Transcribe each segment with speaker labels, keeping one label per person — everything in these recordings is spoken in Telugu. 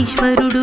Speaker 1: ఈశ్వరుడు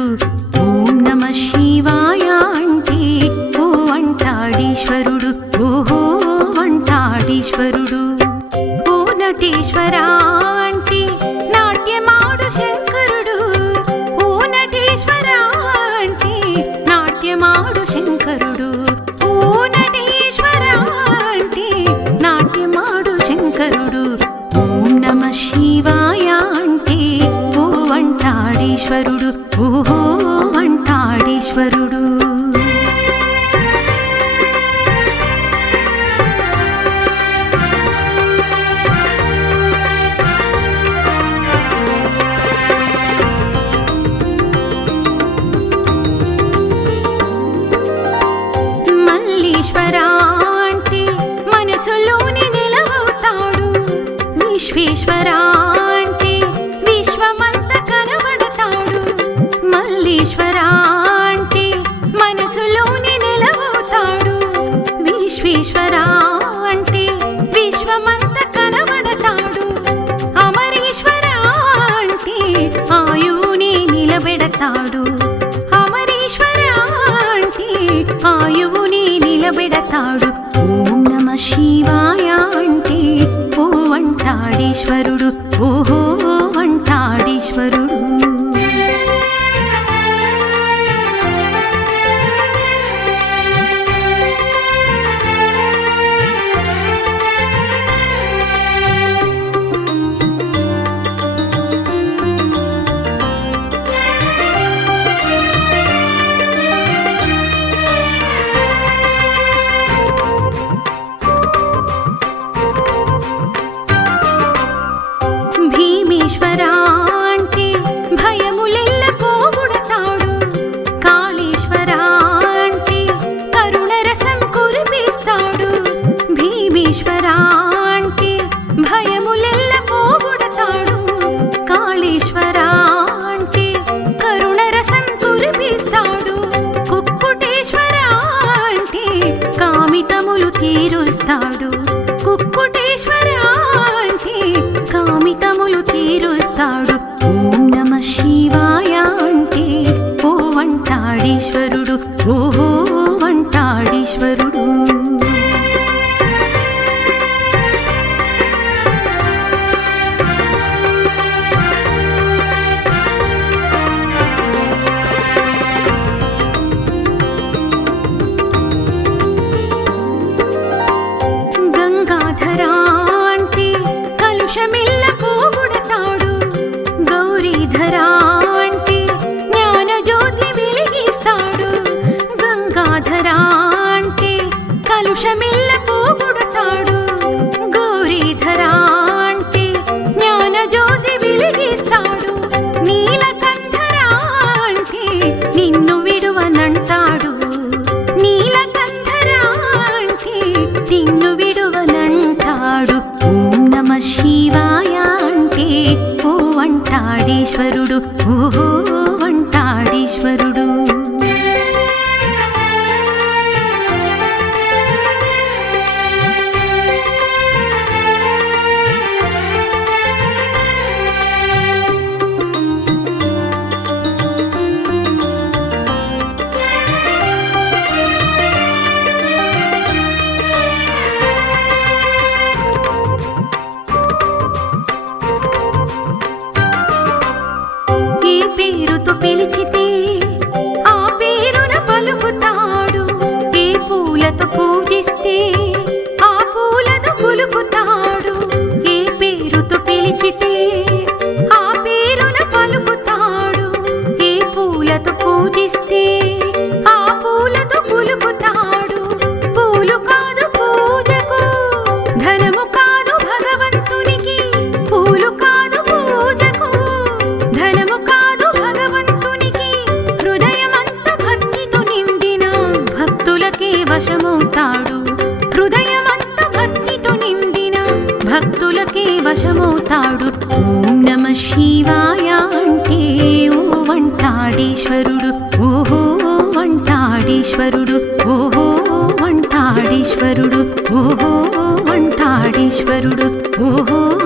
Speaker 1: ooh.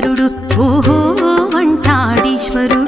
Speaker 1: ఈశ్వరుడు ఓహో అంటాడీశ్వరుడు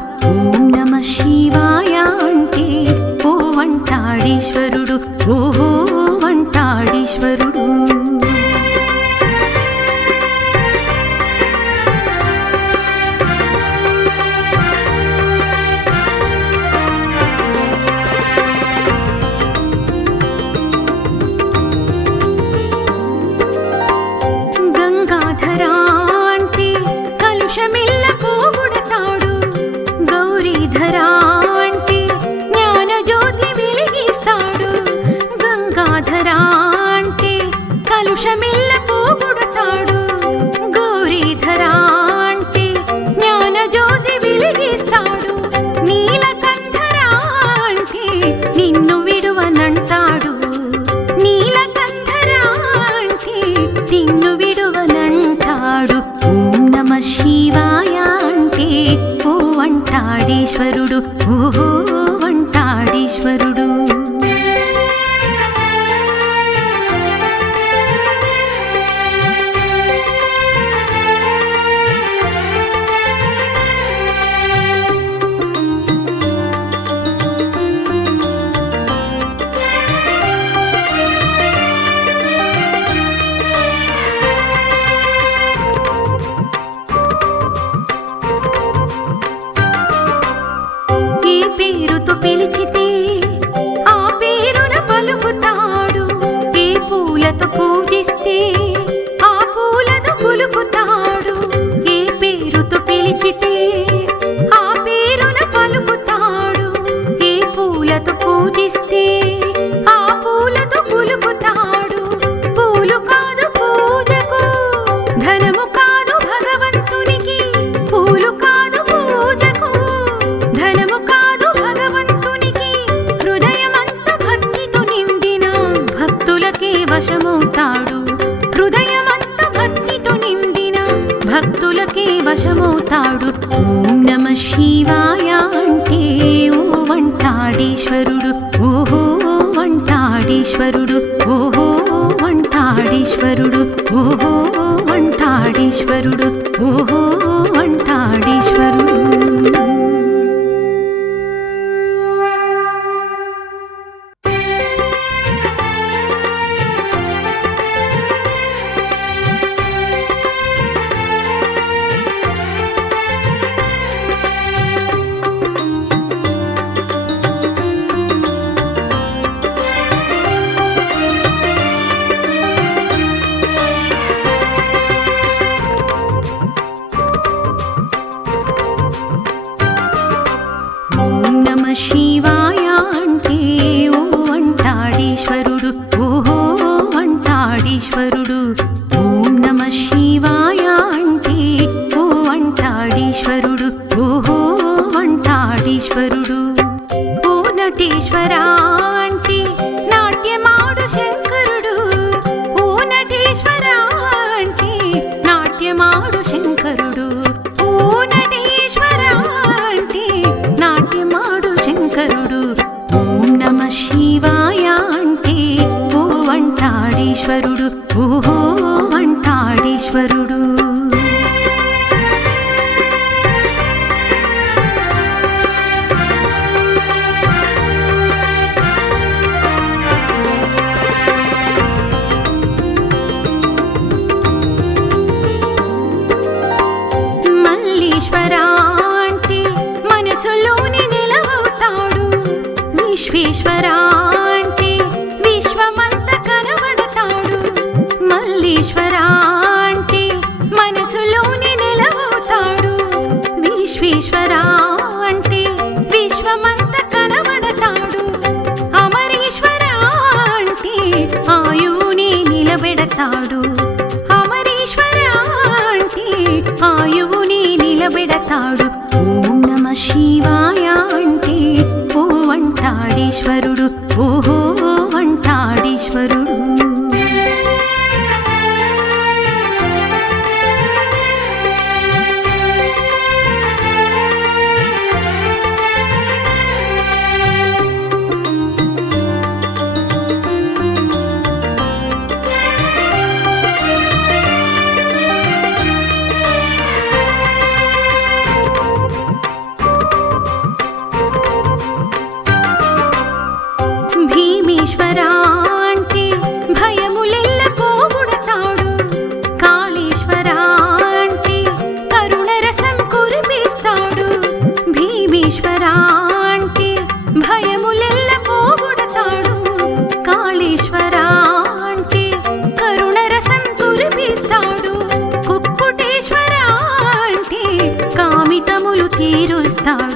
Speaker 1: తీరుస్తాడు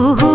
Speaker 1: Ooh.